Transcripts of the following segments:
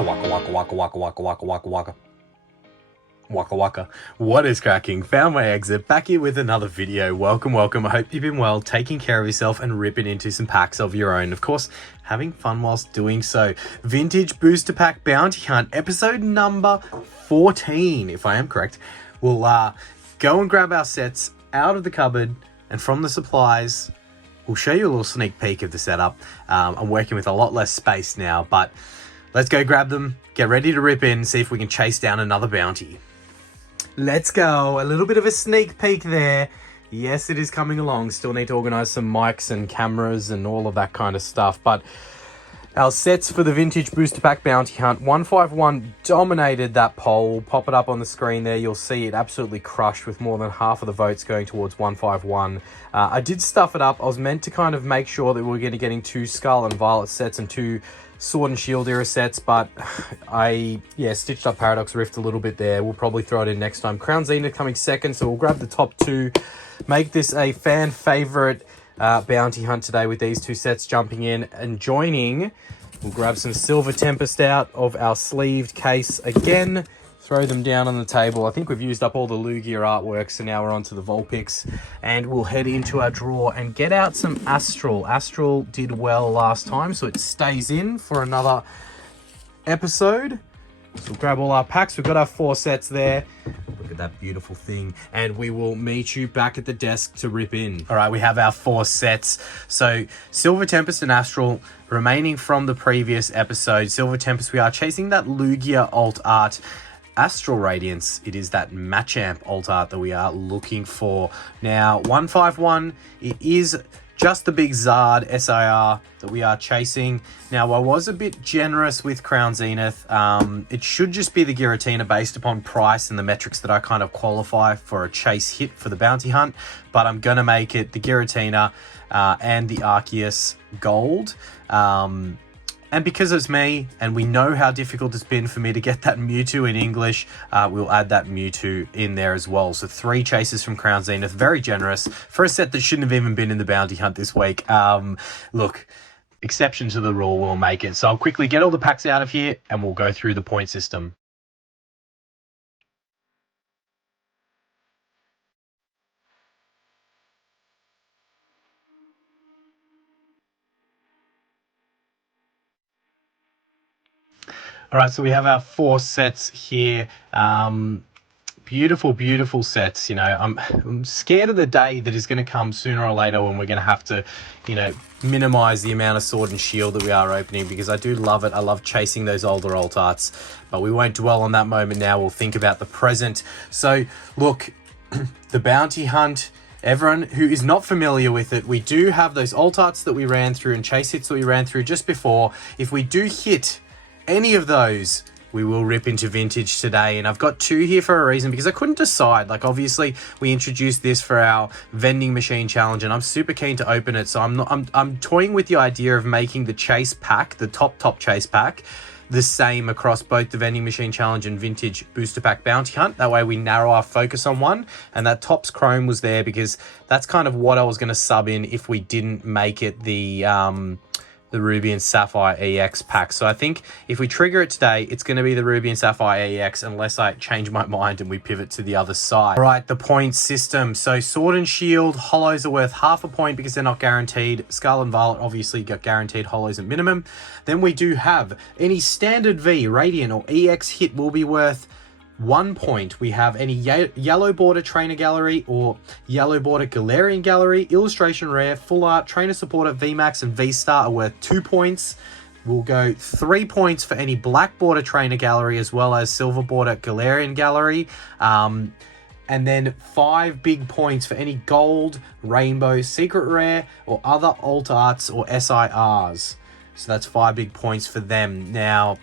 Waka waka waka waka waka waka waka waka. Waka waka. What is cracking? Found my exit, back here with another video. Welcome, welcome. I hope you've been well, taking care of yourself and ripping into some packs of your own. Of course, having fun whilst doing so. Vintage Booster Pack Bounty Hunt, episode number 14, if I am correct. We'll go and grab our sets out of the cupboard and from the supplies. We'll show you a little sneak peek of the setup. I'm working with a lot less space now, but let's go grab them, get ready to rip in, see if we can chase down another bounty. Let's go. A little bit of a sneak peek there. Yes, it is coming along. Still need to organize some mics and cameras and all of that kind of stuff. But our sets for the Vintage Booster Pack Bounty Hunt, 151 dominated that poll. We'll pop it up on the screen there. You'll see it absolutely crushed with more than half of the votes going towards 151. I did stuff it up. I was meant to kind of make sure that we were going to getting 2 Skull and Violet sets and 2 Sword and Shield era sets, but I stitched up Paradox Rift a little bit there. We'll probably throw it in next time. Crown Zenith coming second, so we'll grab the top 2, make this a fan favorite bounty hunt today with these 2 sets jumping in and joining. We'll grab some Silver Tempest out of our sleeved case again, throw them down on the table. I think we've used up all the Lugia artwork, so now we're on to the Vulpix, and we'll head into our drawer and get out some Astral. Astral did well last time, so it stays in for another episode. So we'll grab all our packs. We've got our 4 sets there. Look at that beautiful thing. And we will meet you back at the desk to rip in. All right, we have our 4 sets. So Silver Tempest and Astral remaining from the previous episode. Silver Tempest, we are chasing that Lugia alt art. Astral Radiance, it is that Machamp alt art that we are looking for. Now, 151, it is just the big Zard SIR that we are chasing. Now, I was a bit generous with Crown Zenith. It should just be the Giratina based upon price and the metrics that I kind of qualify for a chase hit for the bounty hunt. But I'm going to make it the Giratina and the Arceus Gold. And because it's me, and we know how difficult it's been for me to get that Mewtwo in English, we'll add that Mewtwo in there as well. So 3 chases from Crown Zenith, very generous for a set that shouldn't have even been in the bounty hunt this week. Look, exception to the rule will make it. So I'll quickly get all the packs out of here, and we'll go through the point system. All right, so we have our 4 sets here. Beautiful, beautiful sets. You know, I'm scared of the day that is going to come sooner or later when we're going to have to, you know, minimize the amount of Sword and Shield that we are opening, because I do love it. I love chasing those older alt arts, but we won't dwell on that moment now. We'll think about the present. So, look, the bounty hunt. Everyone who is not familiar with it, we do have those alt arts that we ran through and chase hits that we ran through just before. If we do hit any of those, we will rip into vintage today. And I've got 2 here for a reason, because I couldn't decide. Like, obviously we introduced this for our vending machine challenge, and I'm super keen to open it. So I'm toying with the idea of making the chase pack, the top chase pack, the same across both the vending machine challenge and Vintage Booster Pack Bounty Hunt. That way we narrow our focus on one. And that Topps Chrome was there because that's kind of what I was going to sub in if we didn't make it the Ruby and Sapphire EX pack. So I think if we trigger it today, it's going to be the Ruby and Sapphire EX, unless I change my mind and we pivot to the other side. All right, the point system. So Sword and Shield hollows are worth half a point because they're not guaranteed. Skull and Violet obviously got guaranteed hollows at minimum. Then we do have any standard V, Radiant or EX hit will be worth 1 point. We have any yellow border trainer gallery or yellow border Galarian gallery, illustration rare, full art, trainer supporter, VMAX and V-Star are worth 2 points. We'll go 3 points for any black border trainer gallery as well as silver border Galarian gallery. And then 5 big points for any gold, rainbow, secret rare or other alt arts or SIRs. So that's 5 big points for them. Now,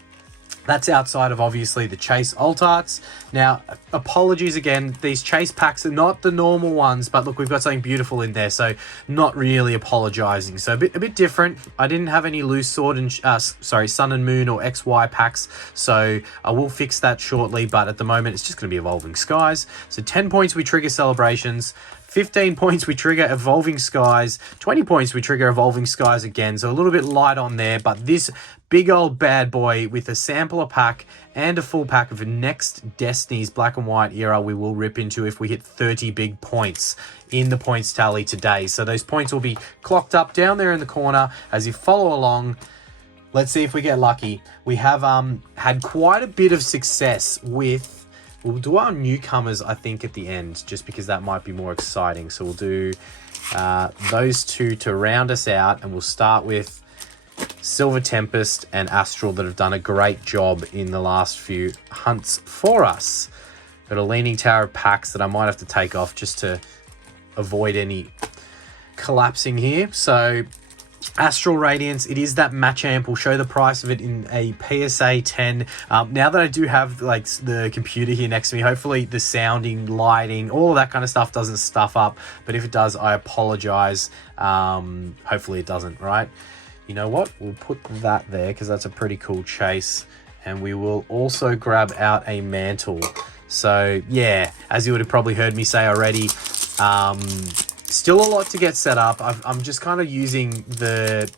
that's outside of, obviously, the chase alt arts. Now, apologies again, these chase packs are not the normal ones, but look, we've got something beautiful in there, so not really apologizing. So a bit different. I didn't have any loose Sword and Sun and Moon or XY packs, so I will fix that shortly, but at the moment it's just going to be Evolvinhd Skies. So 10 points we trigger celebrations, 15 points, we trigger Evolvinhd Skies. 20 points, we trigger Evolvinhd Skies again. So a little bit light on there, but this big old bad boy with a sampler pack and a full pack of Next Destinies Black and White era we will rip into if we hit 30 big points in the points tally today. So those points will be clocked up down there in the corner as you follow along. Let's see if we get lucky. We have had quite a bit of success with, we'll do our newcomers, I think, at the end, just because that might be more exciting. So we'll do those two to round us out, and we'll start with Silver Tempest and Astral that have done a great job in the last few hunts for us. Got a Leaning Tower of packs that I might have to take off just to avoid any collapsing here. So Astral Radiance, it is that Machamp. We'll show the price of it in a PSA 10. Now that I do have like the computer here next to me, hopefully the sounding, lighting, all of that kind of stuff doesn't stuff up. But if it does, I apologize. Hopefully it doesn't, right? You know what? We'll put that there because that's a pretty cool chase. And we will also grab out a mantle. So yeah, as you would have probably heard me say already, still a lot to get set up. I'm just kind of using the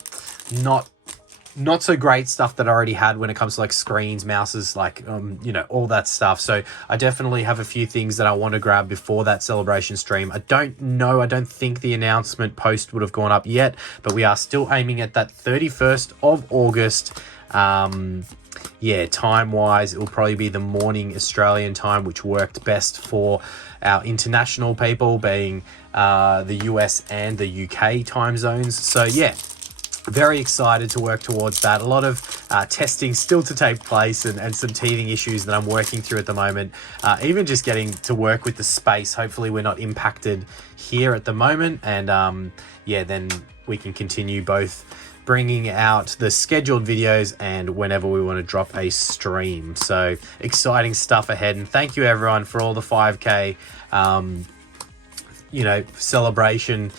not so great stuff that I already had when it comes to like screens, mouses, like, you know, all that stuff. So I definitely have a few things that I want to grab before that celebration stream. I don't think the announcement post would have gone up yet, but we are still aiming at that 31st of August. Yeah, time-wise, it will probably be the morning Australian time, which worked best for our international people, being the US and the UK time zones. So yeah, very excited to work towards that. A lot of testing still to take place and some teething issues that I'm working through at the moment. Even just getting to work with the space. Hopefully we're not impacted here at the moment. And yeah, then we can continue both bringing out the scheduled videos and whenever we want to drop a stream. So exciting stuff ahead. And thank you everyone for all the 5K, you know, celebration,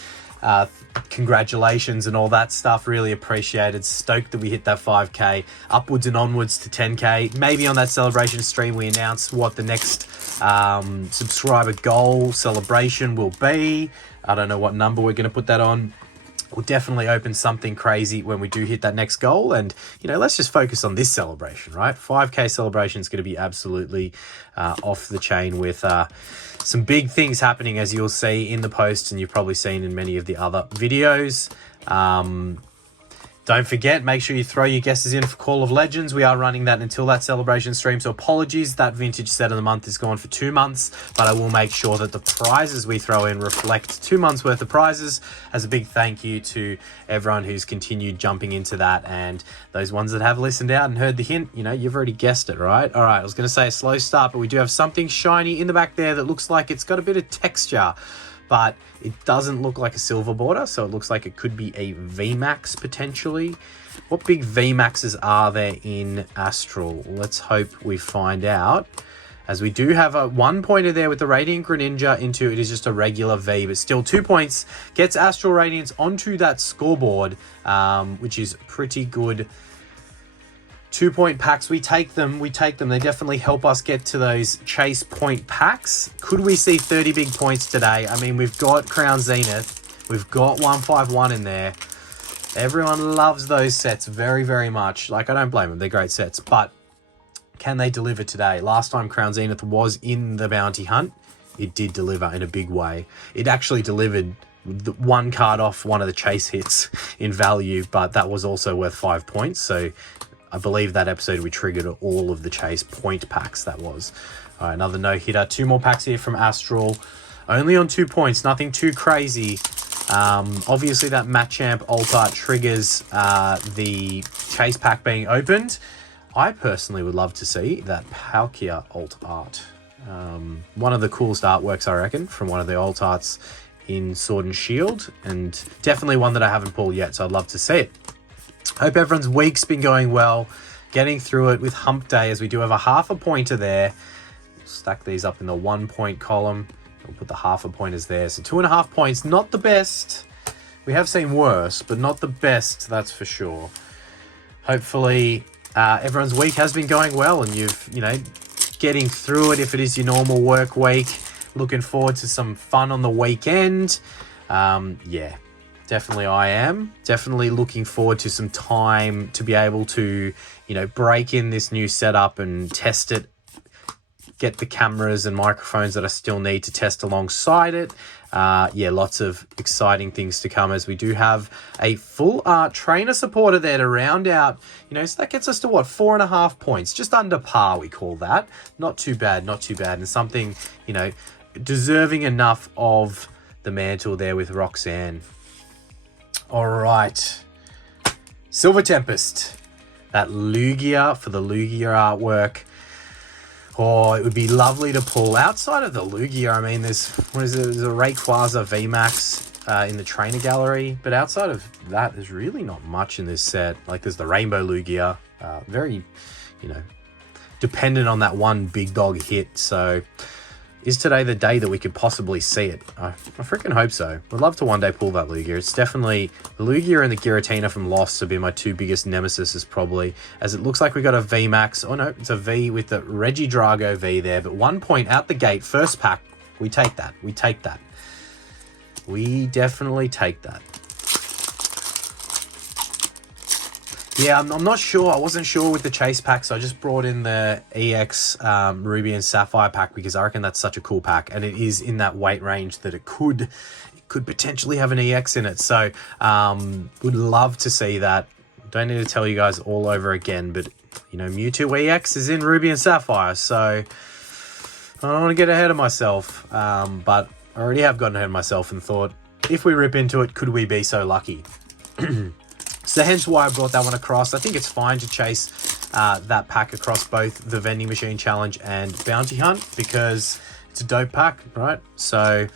congratulations and all that stuff. Really appreciated. Stoked that we hit that 5K, upwards and onwards to 10K. Maybe on that celebration stream we announce what the next subscriber goal celebration will be. I don't know what number we're going to put that on. We'll definitely open something crazy when we do hit that next goal. And, you know, let's just focus on this celebration, right? 5K celebration is going to be absolutely off the chain with some big things happening, as you'll see in the post and you've probably seen in many of the other videos. Don't forget, make sure you throw your guesses in for Call of Legends. We are running that until that celebration stream. So apologies, that vintage set of the month is gone for 2 months, but I will make sure that the prizes we throw in reflect 2 months worth of prizes. As a big thank you to everyone who's continued jumping into that, and those ones that have listened out and heard the hint, you know, you've already guessed it, right? All right, I was going to say a slow start, but we do have something shiny in the back there that looks like it's got a bit of texture, but it doesn't look like a silver border, so it looks like it could be a VMAX potentially. What big VMAXs are there in Astral? Let's hope we find out, as we do have a 1 pointer there with the Radiant Greninja into it is just a regular V, but still 2 points gets Astral Radiance onto that scoreboard, which is pretty good. 2 point packs, we take them. They definitely help us get to those chase point packs. Could we see 30 big points today? I mean, we've got Crown Zenith, we've got 151 in there. Everyone loves those sets very, very much. Like, I don't blame them, they're great sets, but can they deliver today? Last time Crown Zenith was in the bounty hunt, it did deliver in a big way. It actually delivered the one card off one of the chase hits in value, but that was also worth 5 points. So I believe that episode we triggered all of the chase point packs, that was. All right, another no-hitter. 2 more packs here from Astral. Only on 2 points, nothing too crazy. Obviously that Machamp alt art triggers the chase pack being opened. I personally would love to see that Palkia alt art. One of the coolest artworks, I reckon, from one of the alt arts in Sword and Shield, and definitely one that I haven't pulled yet, so I'd love to see it. Hope everyone's week's been going well, getting through it with hump day, as we do have a half a pointer there. We'll stack these up in the 1 point column. We'll put the half a pointers there. So 2.5 points, not the best. We have seen worse, but not the best, that's for sure. Hopefully everyone's week has been going well and you've, you know, getting through it if it is your normal work week. Looking forward to some fun on the weekend. Yeah, definitely I am. Definitely looking forward to some time to be able to, you know, break in this new setup and test it. Get the cameras and microphones that I still need to test alongside it. Yeah, lots of exciting things to come, as we do have a full art trainer supporter there to round out, you know, so that gets us to what, 4.5 points, just under par, we call that. Not too bad, not too bad, and something, you know, deserving enough of the mantle there with Roxanne. All right, Silver Tempest, that Lugia for the Lugia artwork. Oh, it would be lovely to pull. Outside of the Lugia, I mean, there's a Rayquaza VMAX in the trainer gallery, but outside of that, there's really not much in this set. Like, there's the Rainbow Lugia, very, you know, dependent on that one big dog hit. So, is today the day that we could possibly see it? I freaking hope so. Would love to one day pull that Lugia. It's definitely the Lugia and the Giratina from Lost have been my two biggest nemesis, probably, as it looks like we got a VMAX. Oh no, it's a V with the Regidrago V there, but 1 point out the gate, first pack. We take that. We take that. We definitely take that. Yeah, I'm not sure. I wasn't sure with the chase pack, so I just brought in the EX Ruby and Sapphire pack because I reckon that's such a cool pack, and it is in that weight range that it could potentially have an EX in it. So would love to see that. Don't need to tell you guys all over again, but you know, Mewtwo EX is in Ruby and Sapphire, so I don't want to get ahead of myself, but I already have gotten ahead of myself and thought, if we rip into it, could we be so lucky? So hence why I brought that one across. I think it's fine to chase that pack across both the vending machine challenge and bounty hunt because it's a dope pack, right? So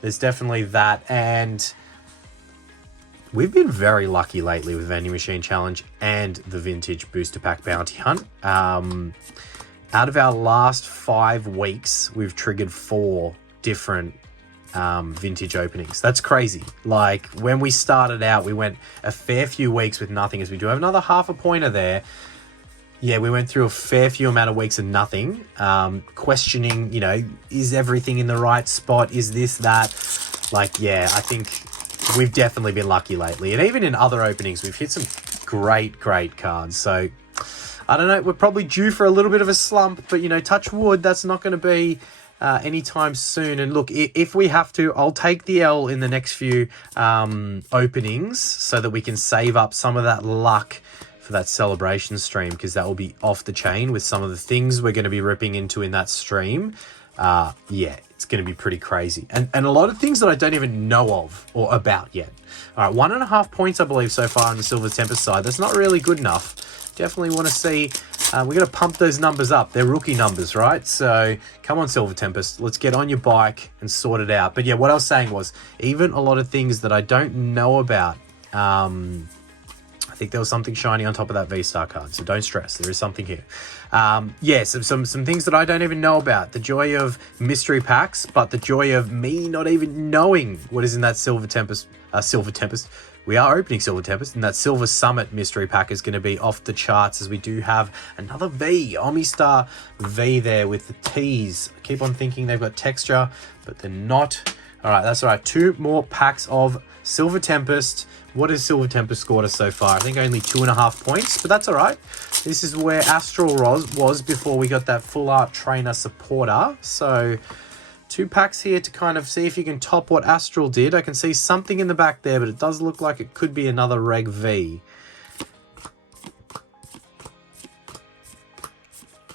there's definitely that. And we've been very lucky lately with vending machine challenge and the vintage booster pack bounty hunt. Out of our last 5 weeks, we've triggered 4 different vintage openings. That's crazy. Like, when we started out, we went a fair few weeks with nothing, as we do have another 0.5 pointer there. Yeah, we went through a fair few amount of weeks of nothing, questioning, you know, is everything in the right spot? Is this that? Like, yeah, I think we've definitely been lucky lately. And even in other openings, we've hit some great cards. So I don't know, we're probably due for a little bit of a slump, but, you know, touch wood, that's not going to be anytime soon. And look, if we have to, I'll take the L in the next few openings so that we can save up some of that luck for that celebration stream, because that will be off the chain with some of the things we're going to be ripping into in that stream. Yeah, it's going to be pretty crazy. And a lot of things that I don't even know of or about yet. All right, 1.5 points, I believe, so far on the Silver Tempest side. That's not really good enough. Definitely want to see, we're going to pump those numbers up. They're rookie numbers, right? So come on, Silver Tempest, let's get on your bike and sort it out. But yeah, what I was saying was, even a lot of things that I don't know about, I think there was something shiny on top of that V-Star card, so don't stress, there is something here. Yeah, some things that I don't even know about. The joy of mystery packs, but the joy of me not even knowing what is in that Silver Tempest. We are opening Silver Tempest, and that Silver Summit mystery pack is going to be off the charts, as we do have another V, Omistar V there with the T's. I keep on thinking they've got texture, but they're not. All right, that's all right. 2 more packs of Silver Tempest. What has Silver Tempest scored us so far? I think only 2.5 points, but that's all right. This is where Astral was before we got that full art trainer supporter. So 2 packs here to kind of see if you can top what Astral did. I can see something in the back there, but it does look like it could be another Reg V.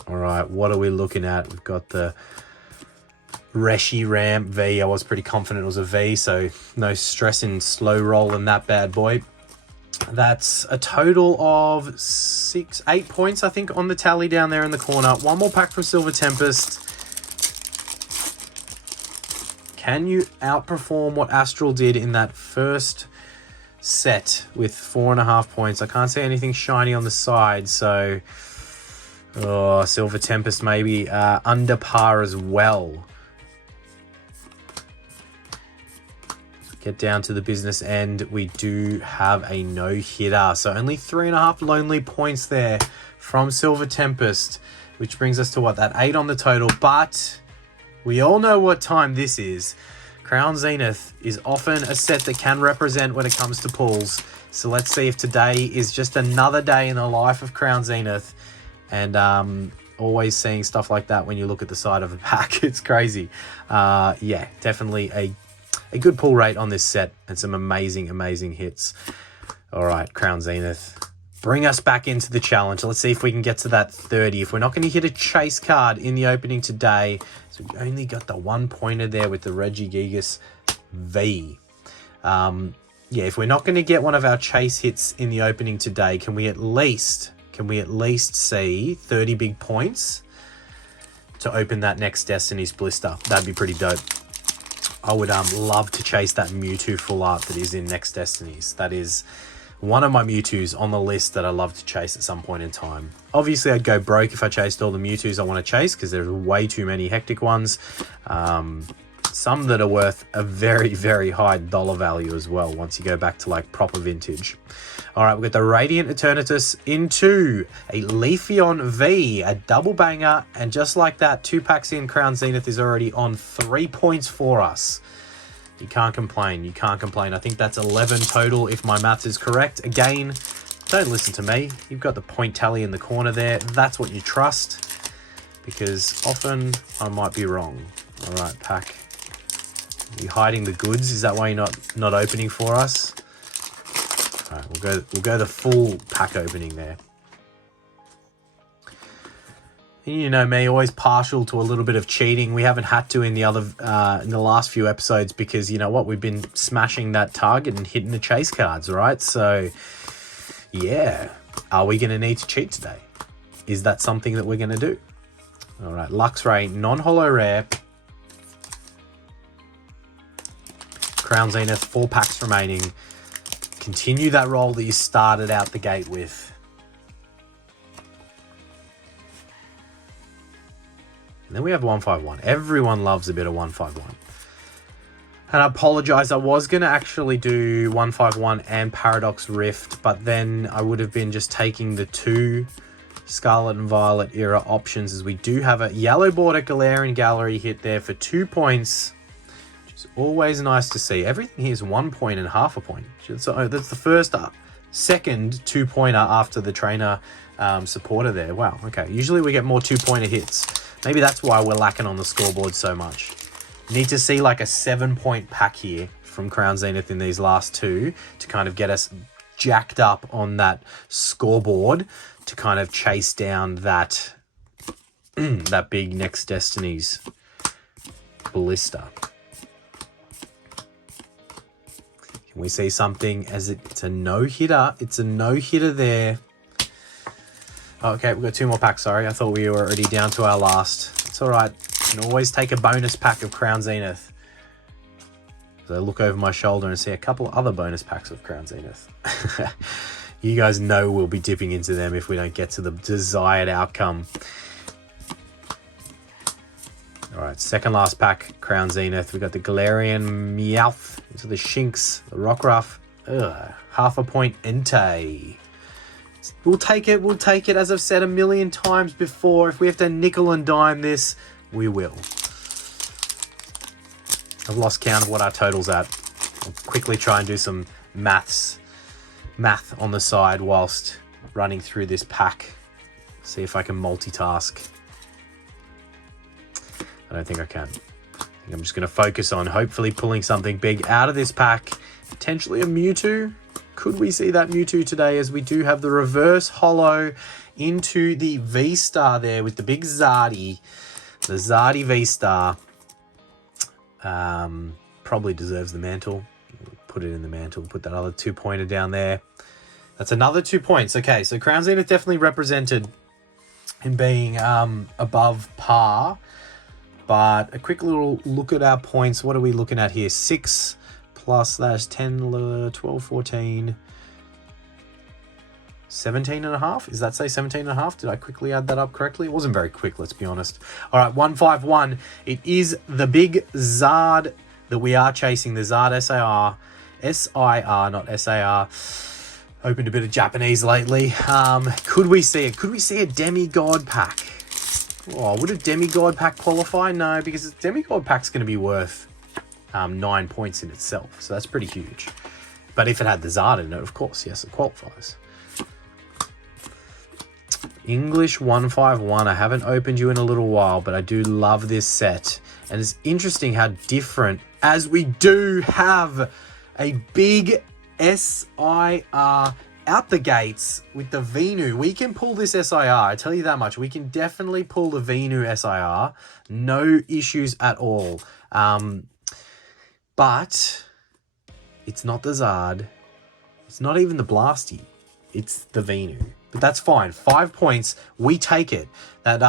All right, what are we looking at? We've got the Reshi Ramp V. I was pretty confident it was a V, so no stress in slow rolling that bad boy. That's a total of 8 points, I think, on the tally down there in the corner. 1 more pack from Silver Tempest. Can you outperform what Astral did in that first set with 4.5 points? I can't see anything shiny on the side, so Silver Tempest maybe under par as well. Get down to the business end. We do have a no-hitter, so only 3.5 lonely points there from Silver Tempest, which brings us to what, that 8 on the total, but We all know what time this is. Crown Zenith is often a set that can represent when it comes to pulls. So let's see if today is just another day in the life of Crown Zenith. And always seeing stuff like that when you look at the side of the pack. It's crazy. Yeah, definitely a good pull rate on this set and some amazing, amazing hits. All right, Crown Zenith, bring us back into the challenge. Let's see if we can get to that 30. If we're not going to hit a chase card in the opening today, so we only got the 1 pointer there with the Regigigas V. Yeah, if we're not going to get one of our chase hits in the opening today, can we at least see 30 big points to open that Next Destinies blister? That'd be pretty dope. I would love to chase that Mewtwo full art that is in Next Destinies. That is one of my Mewtwo's on the list that I love to chase at some point in time. Obviously, I'd go broke if I chased all the Mewtwo's I want to chase because there's way too many hectic ones. Some that are worth a very, very high dollar value as well once you go back to like proper vintage. All right, we've got the Radiant Eternatus into a Leafeon V, a double banger. And just like that, 2 packs in, Crown Zenith is already on 3 points for us. You can't complain. You can't complain. I think that's 11 total if my maths is correct. Again, don't listen to me. You've got the point tally in the corner there. That's what you trust because often I might be wrong. All right, pack. Are you hiding the goods? Is that why you're not opening for us? All right, we'll go the full pack opening there. You know me, always partial to a little bit of cheating. We haven't had to in the last few episodes because you know what, we've been smashing that target and hitting the chase cards, right? So yeah, are we going to need to cheat today? Is that something that we're going to do? All right, Luxray, non-holo rare. Crown Zenith, 4 packs remaining. Continue that roll that you started out the gate with. And then we have 151. Everyone loves a bit of 151. And I apologize, I was going to actually do 151 and Paradox Rift, but then I would have been just taking the 2 Scarlet and Violet era options, as we do have a yellow border Galarian Gallery hit there for 2 points, which is always nice to see. Everything here is 1 point and half a point. So that's the second 2-pointer after the trainer supporter there. Wow, okay. Usually we get more 2-pointer hits. Maybe that's why we're lacking on the scoreboard so much. Need to see like a 7-point pack here from Crown Zenith in these last 2 to kind of get us jacked up on that scoreboard to kind of chase down that that big Next Destinies blister. Can we see something as it's a no-hitter? It's a no-hitter there. Okay, we've got 2 more packs, sorry. I thought we were already down to our last. It's all right. You can always take a bonus pack of Crown Zenith. So I look over my shoulder and see a couple other bonus packs of Crown Zenith. You guys know we'll be dipping into them if we don't get to the desired outcome. All right, second last pack, Crown Zenith. We've got the Galarian Meowth into the Shinx, the Rockruff. Half a point Entei. We'll take it. We'll take it. As I've said a million times before, if we have to nickel and dime this, we will. I've lost count of what our total's at. I'll quickly try and do some math on the side whilst running through this pack. See if I can multitask. I don't think I can. I think I'm just going to focus on hopefully pulling something big out of this pack. Potentially a Mewtwo. Could we see that Mewtwo today, as we do have the reverse holo into the V-Star there with the big Zardy. The Zardy V-Star probably deserves the mantle. Put it in the mantle. Put that other 2-pointer down there. That's another 2 points. Okay, so Crown Zenith definitely represented in being above par. But a quick little look at our points. What are we looking at here? 6 plus, that's 10, 12, 14, 17 and a half. Does that say 17 and a half? Did I quickly add that up correctly? It wasn't very quick, let's be honest. All right, 151. It is the big Zard that we are chasing, the Zard SIR. S-I-R, not S-A-R. Opened a bit of Japanese lately. Could we see it? Could we see a demigod pack? Oh, would a demigod pack qualify? No, because a demigod pack's going to be worth 9 points in itself. So that's pretty huge. But if it had the Zard in it, of course, yes, it qualifies. English 151. I haven't opened you in a little while, but I do love this set. And it's interesting how different, as we do have a big SIR out the gates with the Venu. We can pull this SIR, I tell you that much. We can definitely pull the Venu SIR. No issues at all. But it's not the Zard. It's not even the Blasty. It's the Venu. But that's fine. 5 points. We take it. That,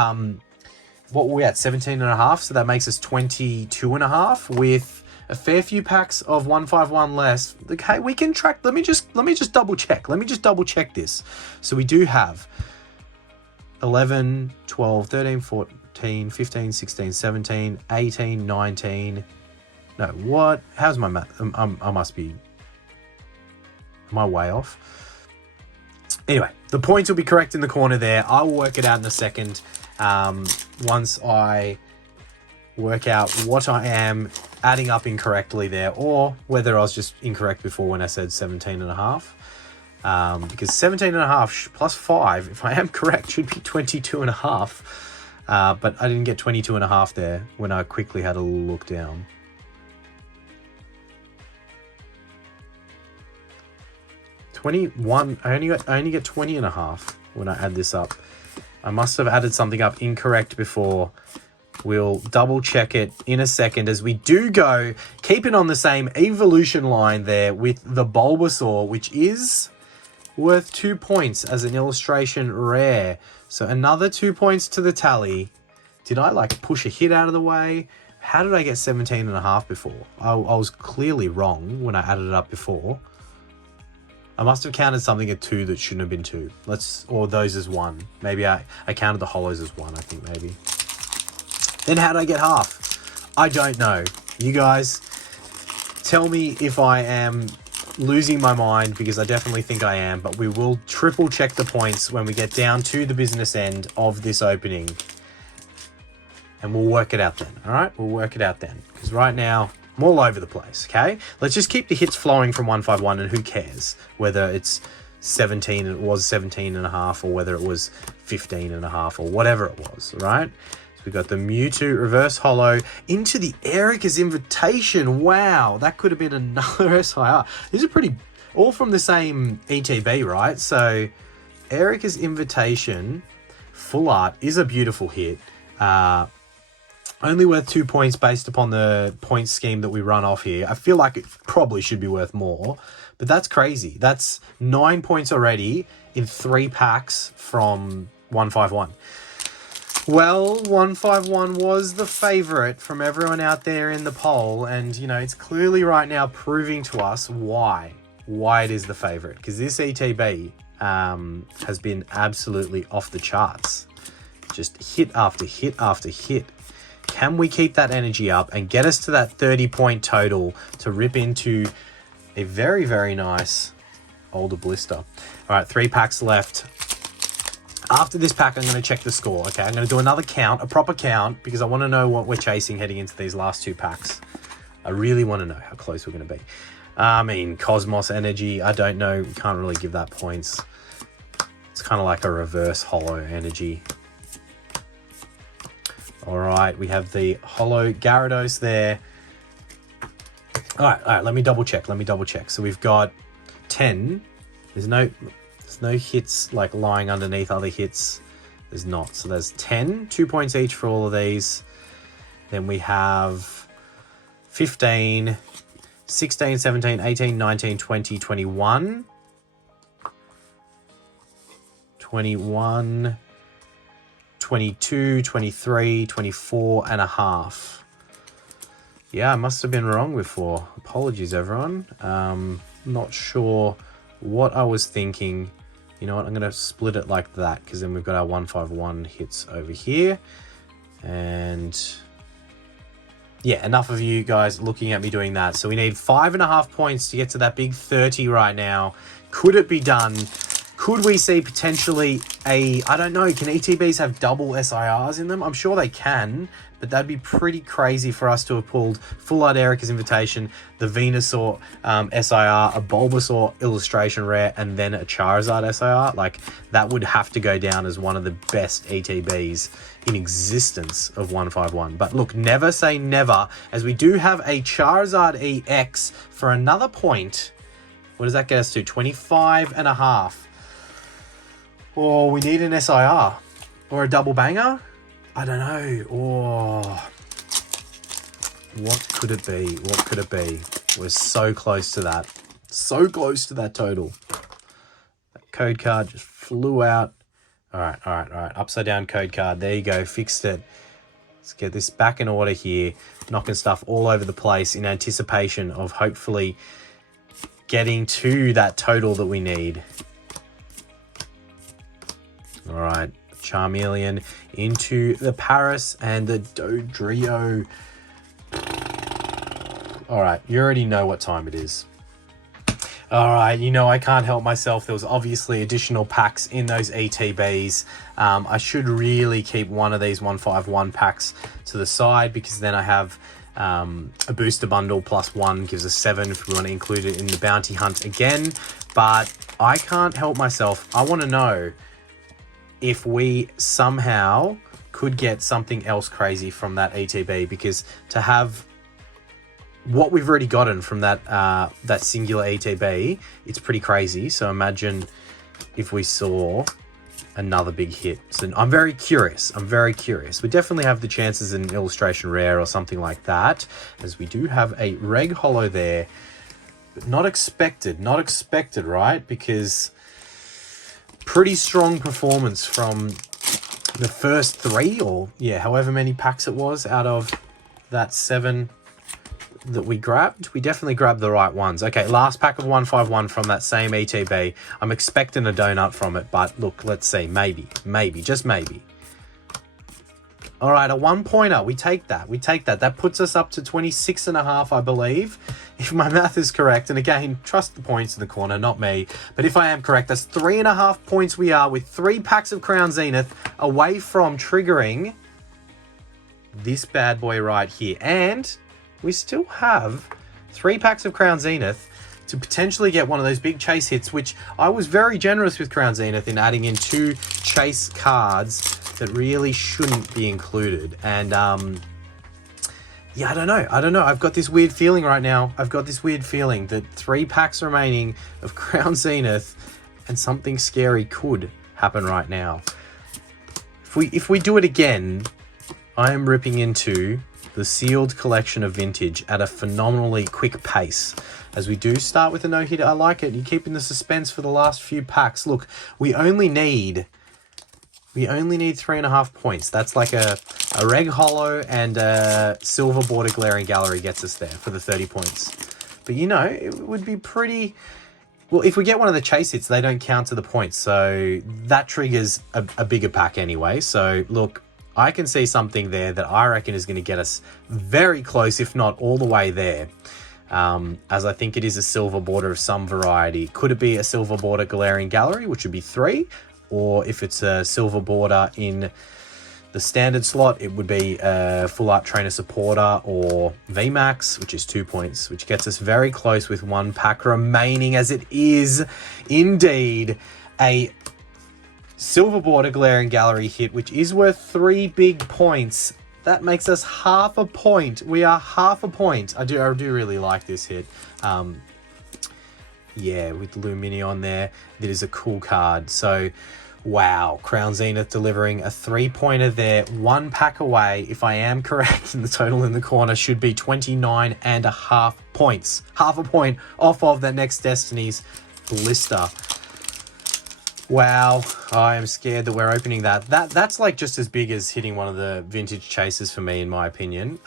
what were we at? 17.5. So that makes us 22.5 with a fair few packs of 151 less. Okay, we can track. Let me just double check. Let me just double check this. So we do have 11, 12, 13, 14, 15, 16, 17, 18, 19. No, what? How's my math? I must be. Am I way off? Anyway, the points will be correct in the corner there. I will work it out in a second. Once I work out what I am adding up incorrectly there, or whether I was just incorrect before when I said 17.5. Because 17.5 plus 5, if I am correct, should be 22.5. But I didn't get 22.5 there when I quickly had a look down. 21. I only get 20.5 when I add this up. I must have added something up incorrect before. We'll double check it in a second as we do go, keeping on the same evolution line there with the Bulbasaur, which is worth 2 points as an illustration rare. So another 2 points to the tally. Did I like push a hit out of the way? How did I get 17.5 before? I was clearly wrong when I added it up before. I must have counted something at 2 that shouldn't have been 2. Or those as 1. Maybe I counted the hollows as 1, I think maybe. Then how did I get half? I don't know. You guys, tell me if I am losing my mind, because I definitely think I am, but we will triple check the points when we get down to the business end of this opening. And we'll work it out then, all right? We'll work it out then, because right now, I'm all over the place, okay? Let's just keep the hits flowing from 151, and who cares whether it's 17, it was 17.5, or whether it was 15.5, or whatever it was, right? So we got the Mewtwo reverse holo into the Erica's Invitation. Wow, that could have been another SIR. These are pretty, all from the same ETB, right? So Erica's Invitation full art is a beautiful hit. Only worth 2 points based upon the point scheme that we run off here. I feel like it probably should be worth more, but that's crazy. That's 9 points already in 3 packs from 151. Well, 151 was the favorite from everyone out there in the poll, and you know, it's clearly right now proving to us why it is the favorite, because this ETB has been absolutely off the charts. Just hit after hit after hit. Can we keep that energy up and get us to that 30-point total to rip into a very, very nice older blister? All right, 3 packs left. After this pack, I'm going to check the score. Okay, I'm going to do another count, a proper count, because I want to know what we're chasing heading into these last 2 packs. I really want to know how close we're going to be. I mean, Cosmos Energy, I don't know. Can't really give that points. It's kind of like a reverse holo energy. All right, we have the holo Gyarados there. All right, let me double check. So we've got 10. There's no hits like lying underneath other hits. There's not. So there's 10, 2 points each for all of these. Then we have 15, 16, 17, 18, 19, 20, 21. 21, 22, 23, 24 and a half. Yeah, I must have been wrong before. Apologies, everyone. Not sure what I was thinking. You know what? I'm going to split it like that, because then we've got our 151 hits over here. And yeah, enough of you guys looking at me doing that. So we need 5.5 points to get to that big 30 right now. Could it be done? Could we see potentially I don't know, can ETBs have double SIRs in them? I'm sure they can, but that'd be pretty crazy for us to have pulled Full Art Erica's Invitation, the Venusaur SIR, a Bulbasaur illustration rare, and then a Charizard SIR. Like, that would have to go down as one of the best ETBs in existence of 151. But look, never say never, as we do have a Charizard EX for another point. What does that get us to? 25.5. Oh, we need an SIR or a double banger. I don't know. Oh, what could it be? What could it be? We're so close to that. So close to that total. That code card just flew out. All right. Upside down code card. There you go. Fixed it. Let's get this back in order here. Knocking stuff all over the place in anticipation of hopefully getting to that total that we need. All right. Charmeleon into the Paris and the Dodrio. All right, you already know what time it is. All right, you know I can't help myself. There was obviously additional packs in those ETBs. I should really keep one of these 151 packs to the side, because then I have a booster bundle plus one gives us 7 if we want to include it in the bounty hunt again. But I can't help myself. I want to know if we somehow could get something else crazy from that ETB, because to have what we've already gotten from that that singular ETB, it's pretty crazy. So imagine if we saw another big hit. So I'm very curious. We definitely have the chances in illustration rare or something like that, as we do have a reg holo there, but not expected, right? Because pretty strong performance from the first 3, or yeah, however many packs it was out of that 7 that we grabbed. We definitely grabbed the right ones. Okay, last pack of 151 from that same ETB. I'm expecting a donut from it, but look, let's see. Maybe, just maybe. All right, a 1-pointer. We take that. That puts us up to 26.5, I believe, if my math is correct. And again, trust the points in the corner, not me. But if I am correct, that's 3.5 points we are, with 3 packs of Crown Zenith away from triggering this bad boy right here. And we still have 3 packs of Crown Zenith to potentially get one of those big chase hits, which I was very generous with Crown Zenith in adding in 2 chase cards that really shouldn't be included. And yeah, I don't know. I've got this weird feeling right now. That 3 packs remaining of Crown Zenith and something scary could happen right now. If we do it again, I am ripping into the sealed collection of vintage at a phenomenally quick pace. As we do start with a no-hitter, I like it. You're keeping the suspense for the last few packs. Look, we only need 3.5 points. That's like a reg holo and a silver border glaring gallery gets us there for the 30 points. But you know, it would be pretty... Well, if we get one of the chase hits, they don't count to the points. So that triggers a bigger pack anyway. So look, I can see something there that I reckon is going to get us very close, if not all the way there. As I think it is a silver border of some variety. Could it be a silver border Galarian Gallery, which would be 3? Or if it's a silver border in the standard slot, it would be a Full Art Trainer Supporter or VMAX, which is 2 points, which gets us very close with 1 pack remaining, as it is indeed a silver border Galarian Gallery hit, which is worth 3 big points. That makes us half a point. We are half a point. I do really like this hit. Yeah, with Lumineon there, that is a cool card. So, wow, Crown Zenith delivering a 3-pointer there, 1 pack away. If I am correct, and the total in the corner should be 29.5 points. Half a point off of that Next Destinies blister. Wow, I am scared that we're opening that. That's like just as big as hitting one of the vintage chases for me, in my opinion.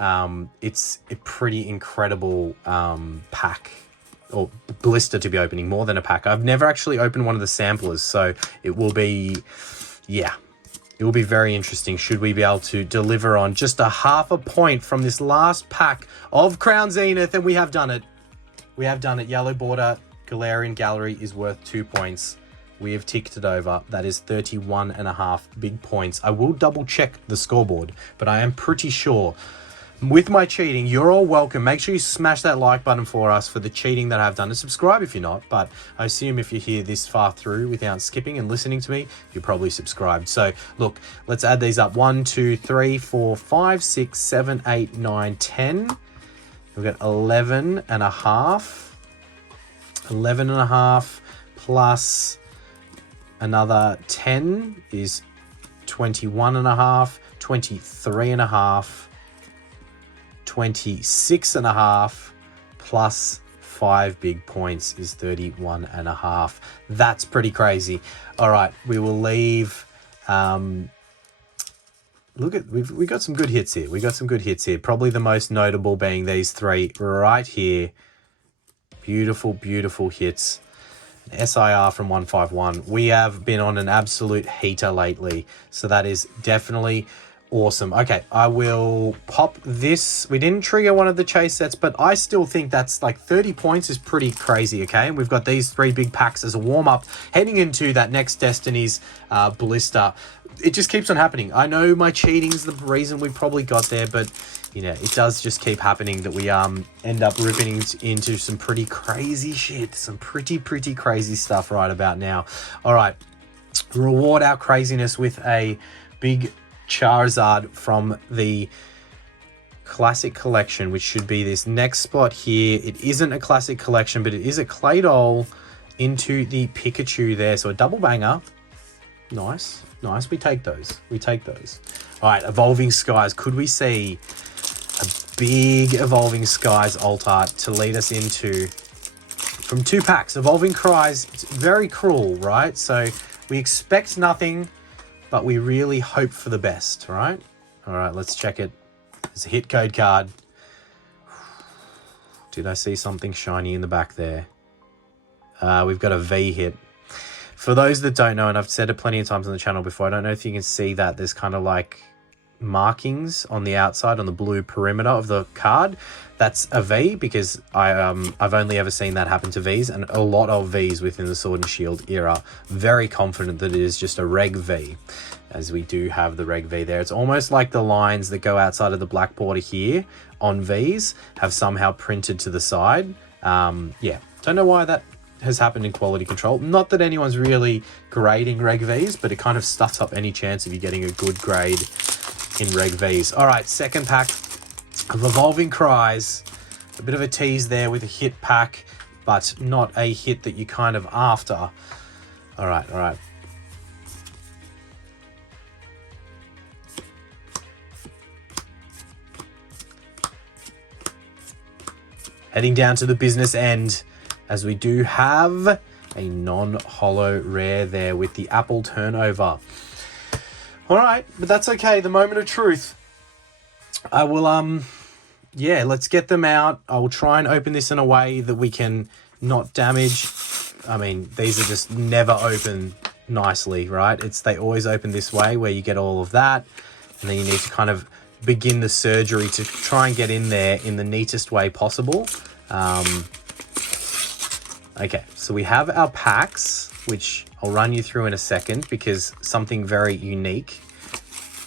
It's a pretty incredible pack, or blister to be opening, more than a pack. I've never actually opened one of the samplers, so it will be, yeah, it will be very interesting. Should we be able to deliver on just a half a point from this last pack of Crown Zenith? And we have done it. We have done it. Yellow border Galarian Gallery is worth 2 points. We have ticked it over. That is 31.5 big points. I will double check the scoreboard, but I am pretty sure. With my cheating, you're all welcome. Make sure you smash that like button for us for the cheating that I've done, and subscribe if you're not. But I assume if you're here this far through without skipping and listening to me, you're probably subscribed. So look, let's add these up. 1, 2, 3, 4, 5, 6, 7, 8, 9, 10. We've got 11.5. 11.5 plus another 10 is 21.5, 23.5, 26.5 plus 5 big points is 31.5. That's pretty crazy. All right, we will leave. Look at, we got some good hits here. We got some good hits here. Probably the most notable being these three right here. Beautiful, beautiful hits. SIR from 151. We have been on an absolute heater lately, so that is definitely awesome. Okay, I will pop this. We didn't trigger one of the chase sets, but I still think that's like 30 points is pretty crazy, okay? And we've got these 3 big packs as a warm-up heading into that Next Destinies blister. It just keeps on happening. I know my cheating's the reason we probably got there, but you know, it does just keep happening that we end up ripping into some pretty crazy shit. Some pretty crazy stuff right about now. All right, reward our craziness with a big Charizard from the classic collection, which should be this next spot here. It isn't a classic collection, but it is a Claydol into the Pikachu there. So a double banger. Nice. We take those. All right, Evolvinhd Skies. Could we see a big Evolvinhd Skies alt art to lead us into, from 2 packs, Evolvinhd Skies? It's very cruel, right? So we expect nothing, but we really hope for the best, right? All right, let's check it. There's a hit code card. Did I see something shiny in the back there? We've got a V hit. For those that don't know, and I've said it plenty of times on the channel before, I don't know if you can see that there's kind of like markings on the outside, on the blue perimeter of the card. That's a V, because I've only ever seen that happen to Vs, and a lot of Vs within the Sword and Shield era. Very confident that it is just a Reg V, as we do have the Reg V there. It's almost like the lines that go outside of the black border here on Vs have somehow printed to the side. Yeah, don't know why that has happened in quality control. Not that anyone's really grading Reg Vs, but it kind of stuffs up any chance of you getting a good grade in Reg Vs. All right, second pack of Evolvinhd Skies. A bit of a tease there with a hit pack, but not a hit that you kind of after. All right. Heading down to the business end, as we do have a non-holo rare there with the Apple turnover. All right, but that's okay. The moment of truth. I will, yeah, let's get them out. I will try and open this in a way that we can not damage. I mean, these are just never open nicely, right? They always open this way, where you get all of that, and then you need to kind of begin the surgery to try and get in there in the neatest way possible. Okay, so we have our packs, which I'll run you through in a second, because something very unique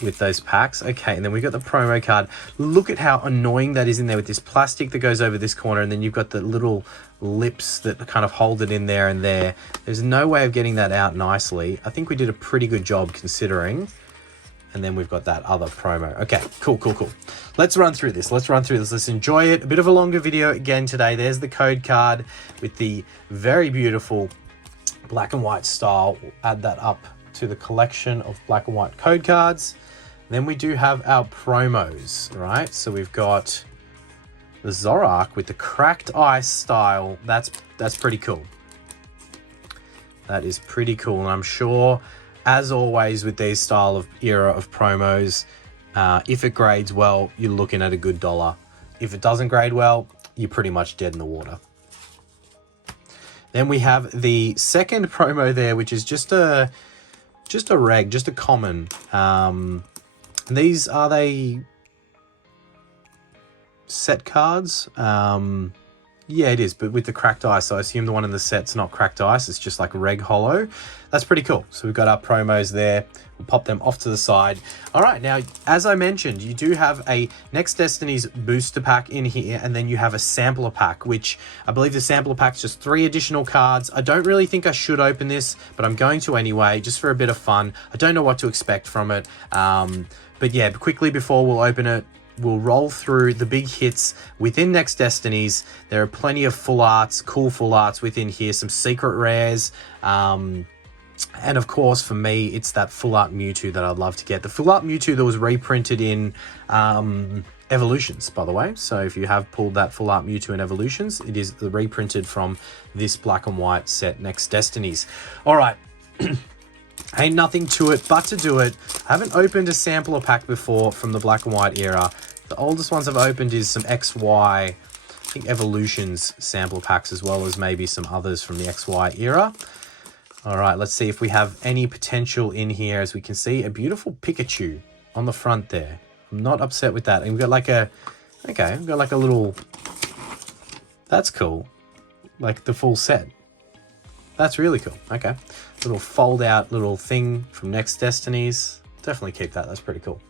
with those packs. Okay, and then we've got the promo card. Look at how annoying that is in there with this plastic that goes over this corner, and then you've got the little lips that kind of hold it in there and there. There's no way of getting that out nicely. I think we did a pretty good job considering. And then we've got that other promo. Okay, cool. Let's run through this. Let's enjoy it. A bit of a longer video again today. There's the code card with the very beautiful black and white style. We'll add that up to the collection of black and white code cards. Then we do have our promos, right? So we've got the Zorak with the cracked ice style. That's pretty cool. That is pretty cool. And I'm sure, as always with these style of era of promos, if it grades well, you're looking at a good $1. If it doesn't grade well, you're pretty much dead in the water. Then we have the second promo there, which is just a reg, just a common. These are set cards. Yeah, it is, but with the cracked ice. So I assume the one in the set's not cracked ice. It's just like reg holo. That's pretty cool. So we've got our promos there. We'll pop them off to the side. All right, now, as I mentioned, you do have a Next Destinies booster pack in here, and then you have a sampler pack, which I believe the sampler pack's just 3 additional cards. I don't really think I should open this, but I'm going to anyway, just for a bit of fun. I don't know what to expect from it. But yeah, quickly before we'll open it, we'll roll through the big hits within Next Destinies. There are plenty of full arts, cool full arts within here, some secret rares, and of course for me it's that full art Mewtwo that I'd love to get. The full art Mewtwo that was reprinted in Evolutions, by the way. So if you have pulled that full art Mewtwo in Evolutions, it is reprinted from this black and white set Next Destinies. All right. Ain't nothing to it but to do it. I haven't opened a sampler pack before from the black and white era. The oldest ones I've opened is some XY, I think Evolutions sampler packs, as well as maybe some others from the XY era. All right, let's see if we have any potential in here. As we can see, a beautiful Pikachu on the front there. I'm not upset with that. And we've got like a, okay, we've got like a little, that's cool. Like the full set. That's really cool. Okay. Little fold out little thing from Next Destinies. Definitely keep that. That's pretty cool.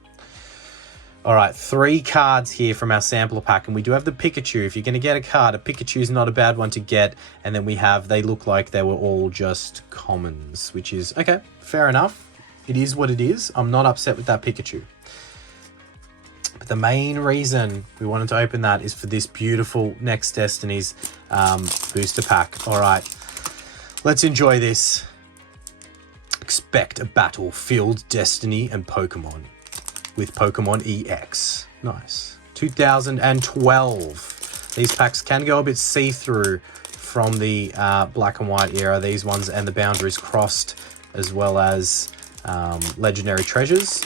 All right, 3 cards here from our sampler pack, and we do have the Pikachu. If you're going to get a card, a Pikachu is not a bad one to get. And then we have, they look like they were all just commons, which is, okay, fair enough. It is what it is. I'm not upset with that Pikachu. But the main reason we wanted to open that is for this beautiful Next Destinies booster pack. All right, let's enjoy this. Expect a battle filled Destiny and Pokemon with Pokemon EX. Nice. 2012. These packs can go a bit see-through from the black and white era. These ones, and the boundaries crossed, as well as legendary treasures.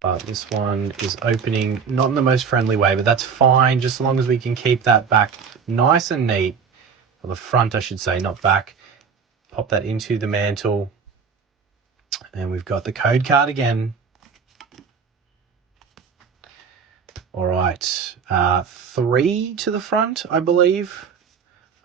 But this one is opening not in the most friendly way, but that's fine, just as long as we can keep that back nice and neat. Or the front, I should say, not back. Pop that into the mantle. And we've got the code card again. All right, 3 to the front, I believe.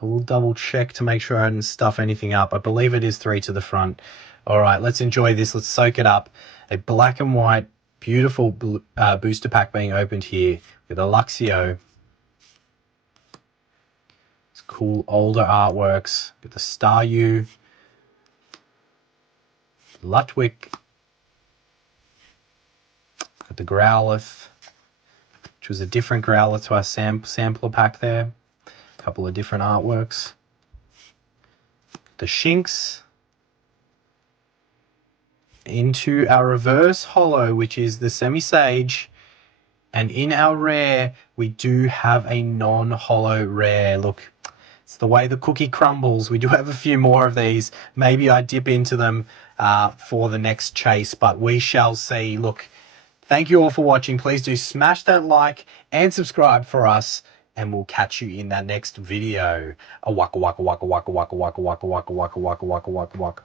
I will double check to make sure I didn't stuff anything up. I believe it is 3 to the front. All right, let's enjoy this. Let's soak it up. A black and white, beautiful booster pack being opened here with a Luxio. It's cool older artworks. Got the Staryu, Lutwick, got the Growlithe, which was a different Growlithe to our sampler pack there. A couple of different artworks. The Shinx. Into our reverse holo, which is the Semi-Sage. And in our rare, we do have a non-holo rare. Look, it's the way the cookie crumbles. We do have a few more of these. Maybe I dip into them for the next chase, but we shall see. Look, thank you all for watching. Please do smash that like and subscribe for us, and we'll catch you in that next video. A waka waka waka waka waka waka waka waka waka waka waka waka waka.